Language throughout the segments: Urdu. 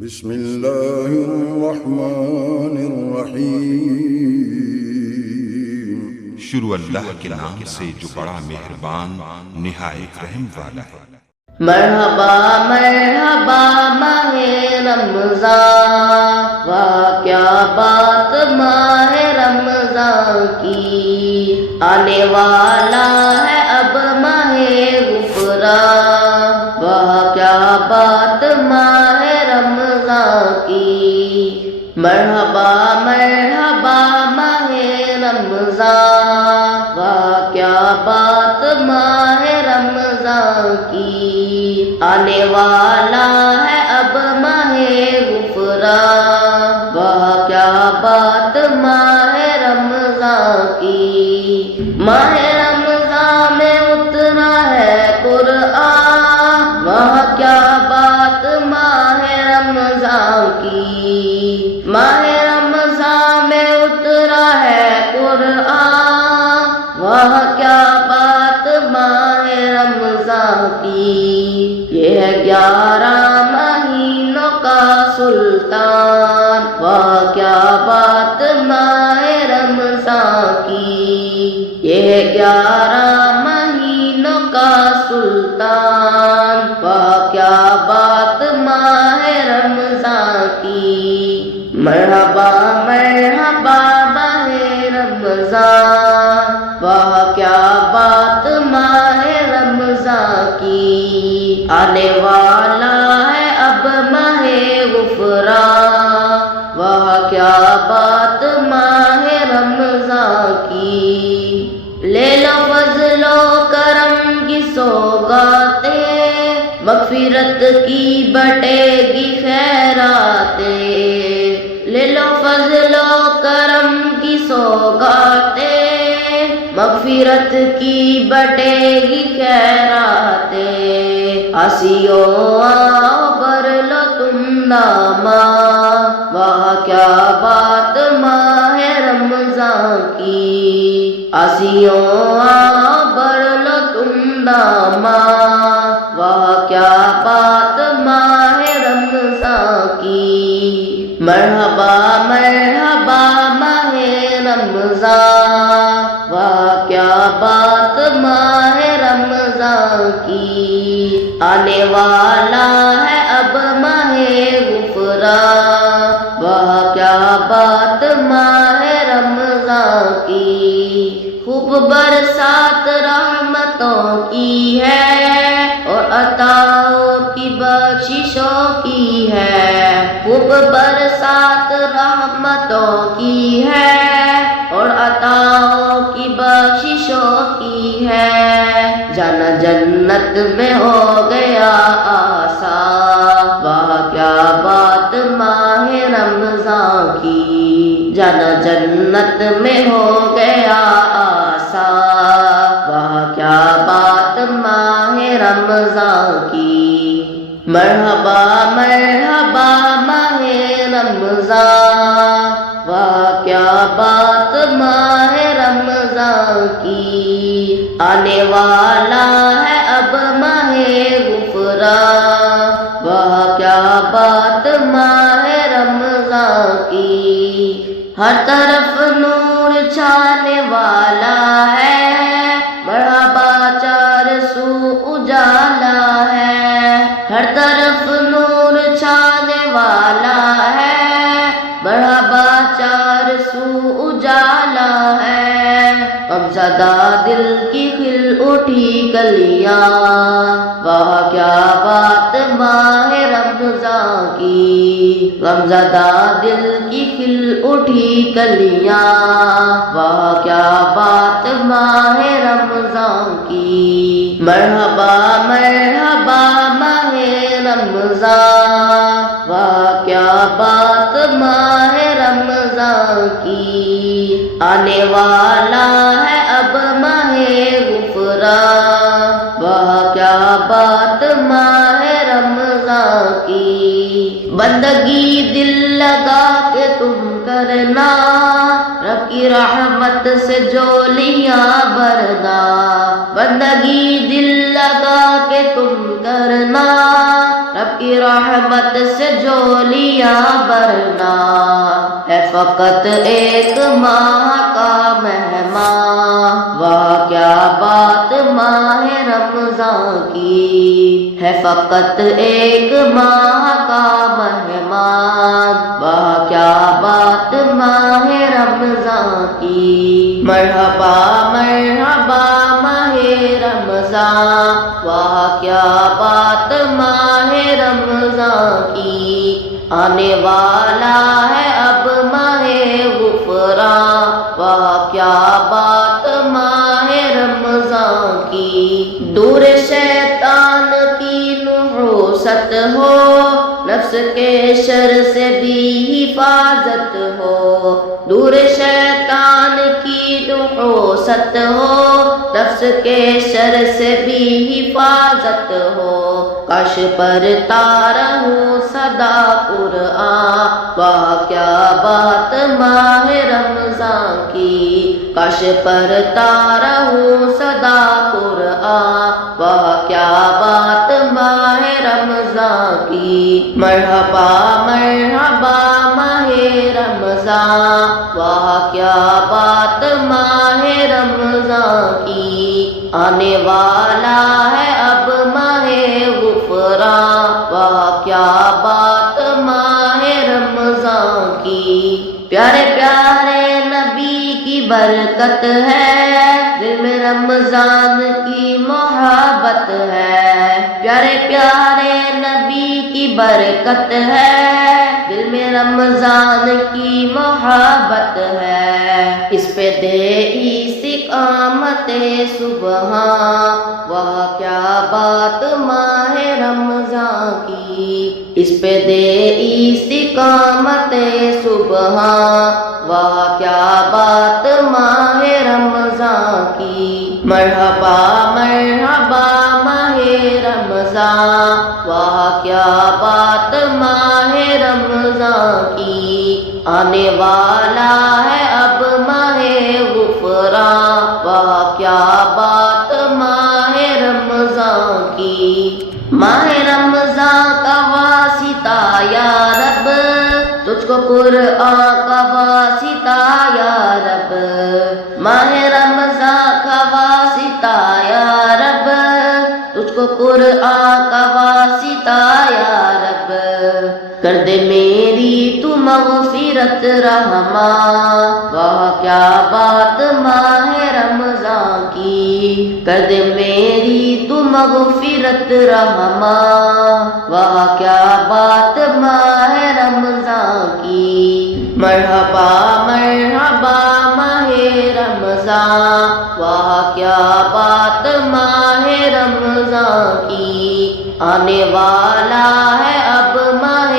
بسم اللہ الرحمن الرحیم۔ شروع اللہ کے نام سے جو بڑا مہربان نہایت رحم والا ہے۔ مرحبا مرحبا ماہ رمضان، واہ کیا بات ماہ رمضان کی، آنے والا ہے اب ماہ غفران، واہ کیا بات ماہ رمضان کی۔ مرحبا مرحبا ماہ رمضان، واہ کیا بات ماہ رمضان کی، آنے والا ہے اب ماہ غفران، واہ کیا بات ماہ رمضان کی۔ ماہ رمضان میں اترا ہے قرآن، واہ کیا بات ماہ رمضان کی۔ ماہ رمضان میں اترا ہے قرآن، واہ کیا بات ماہ رمضان کی۔ یہ ہے 11 مہینوں کا سلطان، واہ کیا بات ماہ رمضان کی۔ یہ ہے 11 مہینوں کا سلطان، واہ کیا بات ماہ رمضان کی۔ مرحبا مرحبا ماہ رمضان، واہ کیا بات ماہ رمضان کی، آنے والا ہے اب ماہ غفران، واہ کیا بات ماہ رمضان کی۔ لے لو فضل و کرم کی سوغاتیں، مغفرت کی بٹے گی خیراتیں۔ لے لو فضل و کرم کی سوغاتیں، مغفرت کی بٹے گی خیراتیں۔ آسیوں آؤ بھر لو تم داماں، واہ کیا بات ماہ رمضان کی۔ آسیوں آؤ بھر لو تم داماں، واہ کیا بات ماہ رمضان کی۔ مرحبا مرحبا ماہ رمضان، واہ کیا بات ماہ رمضان کی، آنے والا ہے اب ماہ غفران، واہ کیا بات ماہ رمضان کی۔ خوب برسات رحمتوں کی ہے اور عطاؤں کی بخششوں کی ہے۔ خوب برسات رحمتوں کی ہے اور عطاؤں کی بخششوں کی ہے۔ جانا جنت میں ہو گیا آسان، واہ کیا بات ماہ رمضان کی۔ جانا جنت میں ہو گیا آسان، واہ کیا بات ماہ رمضان کی۔ مرحبا مرحبا ماہ رمضان، واہ کیا بات ماہ رمضان کی، آنے والا ہے اب ماہ غفران، واہ کیا بات ماہ رمضان کی۔ ہر طرف نور چھانے والا ہے، مرحبا چار سو اجالا ہے۔ ہر طرف نور چھانے والا ہے، مرحبا چار سو اجالا ہے۔ غمزدہ دل کی کھل اٹھی کلیاں، واہ کیا بات ماہ رمضان کی۔ غمزدہ دل کی کھل اٹھی کلیاں، واہ کیا بات ماہ رمضان کی۔ مرحبا مرحبا ماہ رمضان، واہ کیا بات ماہ رمضان کی، آنے والا ہے اب ماہ غفران، واہ کیا بات ماہ رمضان کی۔ بندگی دل لگا کے تم کرنا، رب کی رحمت سے جولیاں بھرنا۔ بندگی دل لگا کے تم کرنا، رب کی رحمت سے جولیاں بھرنا ہے فقط ایک ماہ کا مہمان، واہ کیا بات ماہ رمضان کی ہے فقط ایک ماہ کا مہمان، واہ کیا بات ماہ رمضان کی۔ مرحبا مرحبا ماہ رمضان، واہ کیا بات ماہ رمضان کی، آنے والا ہے اب ماہ غفران، واہ کیا بات ماہ رمضان کی۔ دور شیطان کی نحوست ہو، نفس کے شر سے بھی حفاظت ہو، دور شیطان کی نحوست ہو، نفس کے شر سے بھی حفاظت ہو، کاش پڑھتا رہوں سدا قرآن، واہ کیا بات ماہ رمضان کی، کاش پڑھتا رہوں سدا قرآن، واہ کیا بات ماہ رمضان کی۔ مرحبا مرحبا ماہ رمضان، واہ کیا بات ماہ رمضان کی، آنے والا ہے اب ماہ غفران، واہ کیا بات ماہ رمضان کی۔ پیارے پیارے نبی کی برکت ہے، دل میں رمضان کی محبت ہے، پیارے پیارے نبی کی برکت ہے، دل میں رمضان کی محبت ہے، اس پہ دے استقامت سبحان، واہ کیا بات ماہ رمضان کی، اس پہ دے استقامت سبحان، واہ کیا بات ماہ رمضان کی۔ مرحبا مرحبا ماہ رمضان، واہ کیا بات ماہ رمضان کی، آنے والا ہے اب ماہ غفران، واہ کیا بات ماہ رمضان کی۔ ماہ رمضان کا واسطہ یا رب، تجھ کو قرآن کا واسطہ یا رب، ماہ رمضان کا واسطہ یا رب، تجھ کو قرآن کا واسطہ یا رب، کر دے میری تو مغفرت رحمان، واہ کیا بات ماہ رمضان کی، کر دے میری تو مغفرت رحمان، واہ کیا بات ماہ رمضان کی۔ مرحبا مرحبا ماہ رمضان، واہ کیا بات ماہ رمضان کی، آنے والا ہے اب ماہ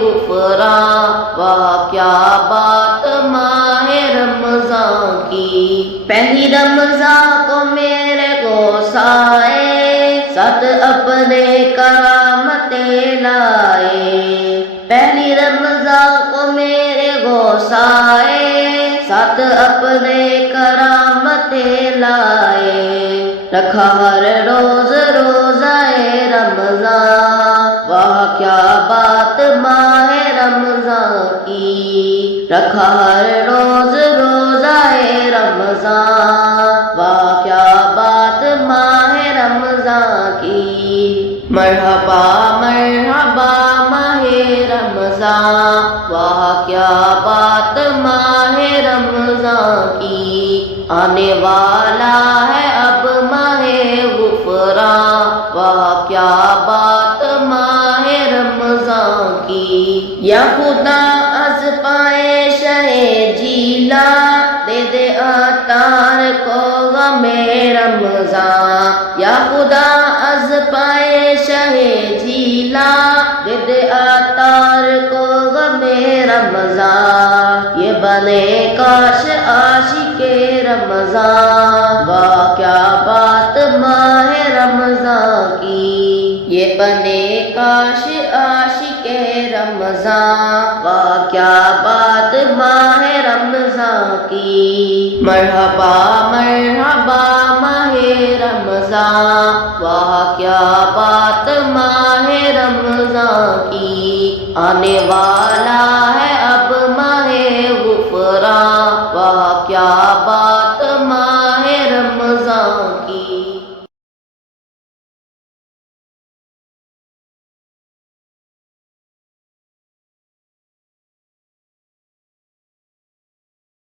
غفران، واہ کیا بات ماہ رمضان کی۔ پہلی رمضان کو میرے گوسائے ساتھ اپنے کرامتیں لائے، پہلی رمضان کو میرے گوسائے ساتھ اپنے کرامتیں لائے، رکھا ہر روز روزہ رمضان، واہ کیا بات ماہ رمضان کی، رکھا ہر روز روزہ رمضان، واہ کیا بات ماہ رمضان کی۔ مرحبا مرحبا ماہ رمضان، واہ کیا بات ماہ رمضان کی، آنے والا ہے اب ماہ غفران، واہ کیا بات ماہ رمضان کی۔ یا خدا از پائے شہ جیلا، دے دے عطار کو غم رمضان، یا خدا از پائے شہ جیلا، دے دے عطار کو غم رمضان، یہ بنے کاش عاشق رمضان، واہ کیا بات ماہ رمضان کی، یہ بنے کاش عاشق رمضان، واہ کیا بات ماہ رمضان کی۔ مرحبا مرحبا ماہ ماہ رمضان، واہ کیا بات ماہ رمضان کی، آنے والا ہے اب ماہ غفران، واہ کیا بات